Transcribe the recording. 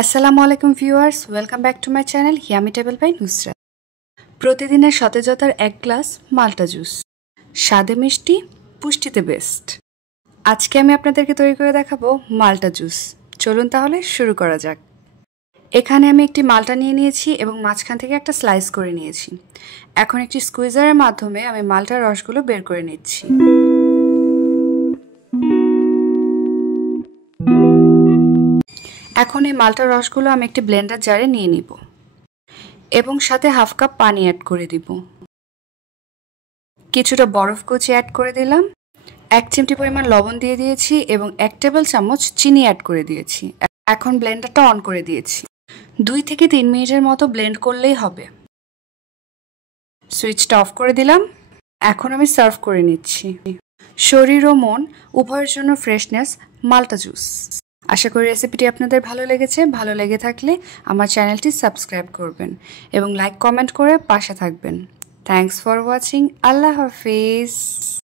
আসসালামু আলাইকুম viewers, welcome back to my channel yummy table by Nusrat. প্রতিদিনের সতেজতার এক গ্লাস মাল্টা জুস, স্বাদে মিষ্টি, পুষ্টিতে বেস্ট। আজকে আমি আপনাদেরকে তৈরি করে দেখাবো মাল্টা জুস। চলুন তাহলে শুরু করা যাক। এখানে আমি একটি মাল্টা নিয়ে নিয়েছি এবং মাঝখান থেকে একটা স্লাইস করে নিয়েছি। এখন একটি স্কুইজারের মাধ্যমে আমি মাল্টার রসগুলো বের করে নিচ্ছি। এখন এই মাল্টার রসগুলো আমি একটি ব্লেন্ডার জারে নিয়ে নিব এবং সাথে হাফ কাপ পানি অ্যাড করে দিব। কিছুটা বরফ কুচি অ্যাড করে দিলাম, 1 চিমটি পরিমাণ লবণ দিয়ে দিয়েছি এবং 1 টেবিল চামচ চিনি অ্যাড করে দিয়েছি। এখন ব্লেন্ডারটা অন করে দিয়েছি। 2 থেকে 3 মিনিটের মতো ব্লেন্ড করলেই হবে। সুইচটা অফ করে দিলাম। এখন আমি সার্ভ করে নিচ্ছি। শরীর ও মন উভয়ের জন্য ফ্রেশনেস মাল্টা জুস। আশা করি রেসিপিটি আপনাদের ভালো লেগেছে। ভালো লেগে থাকলে আমার চ্যানেলটি সাবস্ক্রাইব করবেন এবং লাইক কমেন্ট করে পাশে থাকবেন। Thanks for watching. Allah Hafiz.